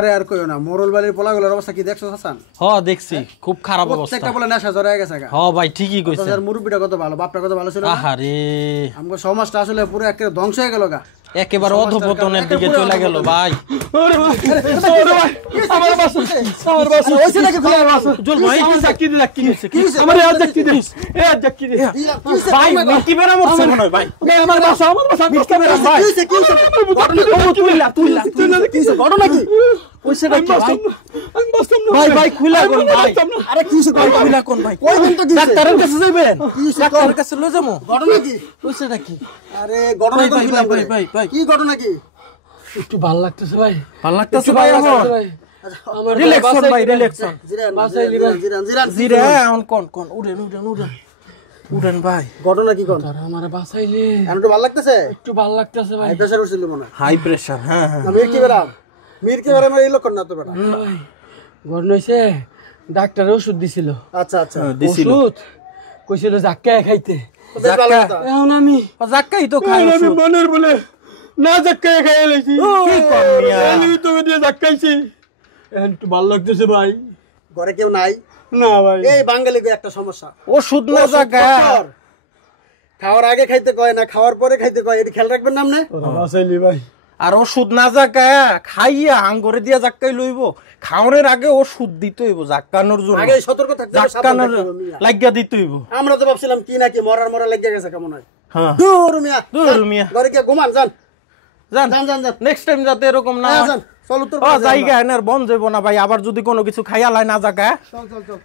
আরে আর কইও না, মোরলবাড়ির পোলাগুলোর অবস্থা কি দেখছো হাসান? দেখছি, খুব খারাপ অবস্থা। প্রত্যেকটা বলে নেশা জড়ায় গেছে গা। ভাই ঠিকই কইছেন। তার মুরব্বিটা কত ভালো, বাপটা কত ভালো ছিল না? আহারে, আমগো সমাজটা আসলে পুরো একেবারে ধ্বংস হয়ে গেল গা। একেবারে অধপতনের দিকে চলে গেল ভাই। ওরে ভাই, আমার বাসা, আমার বাসা ওইছে নাকি খোলা বাসা? জল ভাই, জাক্কি দে, জাক্কি দিছে। আমার আর জাক্কি দে, জাক্কি দে ভাই, কি বেরা মরছে মনে হয় ভাই। আমার বাসা, মিথ্যা বেরা ভাই। কি হইছে ঘটনা কি হইছে? ঘটনা কি ওইছে নাকি ভাই? আমি বাসতাম না ভাই, খুলা কোন ভাই? আরে কি হইছে ভাই? খুলা কোন ভাই? কই কোন তো দিছে? ডাক্তারের কাছে যাবেন? কি হইছে? ডাক্তারের কাছে লয়ে যাবো? ঘটনা কি ওইছে নাকি? আরে ঘটনা কোন ভাই? কি ঘটনা কি? একটু ভালো লাগতেছে ভাই, ভালো লাগতেছে ভাই আমার। রিল্যাক্সন ভাই, রিল্যাক্সন। জিরা এখন কোন উড়েন ভাই। ঘটনা কি কোন? তারা আমারে বাঁচাইলে একটু ভালো লাগতেছে? একটু ভালো লাগতেছে ভাই। হাই প্রেসার উঠছিল মনে হয়। হাই প্রেসার, হ্যাঁ। মির কি বেরা এই লক্ষণ না তো বেটা। ভাই ঘটনা হইছে, ডাক্তার ওষুধ দিছিল। আচ্ছা আচ্ছা, ওষুধ কইছিল জাক্কা খাইতে। জাক্কা এখন আমি জাক্কাই তো খাই। আমি মনের বলে না জাক্কা খাই লাইছি। কি কর মিয়া? আমি তো দিয়ে জাক্কাইছি, এখন একটু ভালো লাগতেছে ভাই। ঘরে কেউ নাই? না ভাই, এই বাঙালিকে একটা সমস্যা, ওষুধ না জাক্কা। খাওয়ার আগে খাইতে কয় না, খাওয়ার পরে খাইতে কয়, এটা খেয়াল রাখবেন না আপনি? বাঁচাইলি ভাই। আর ওষুধ না জাক্কা খাইয়া আঙ্গরে দিয়া জাক্কাই লইব। খাওয়ানোর আগে ওষুধ দিতে হইব জাক্কানোর জন্য। আগে সতর্ক থাকতে হবে, সাবধান জাক্কানোর থাকতে হবে মিয়া। লাগিয়া দিতে হইব। আমরা তো ভাবছিলাম কি নাকি মরা লেগে গেছে কেমন হয়। হ্যাঁ, দূর মিয়া, দূর মিয়া। ঘরে গিয়ে ঘুমান, যান জান যান যান যান। নেক্সট টাইম যাতে এরকম না হ্যাঁ, হয়। যান, চল উত্তর জায়গা এনার বন যাইব না ভাই, আবার যদি কোনো কিছু খাইয়া লাই না জাগা। চল চল চল।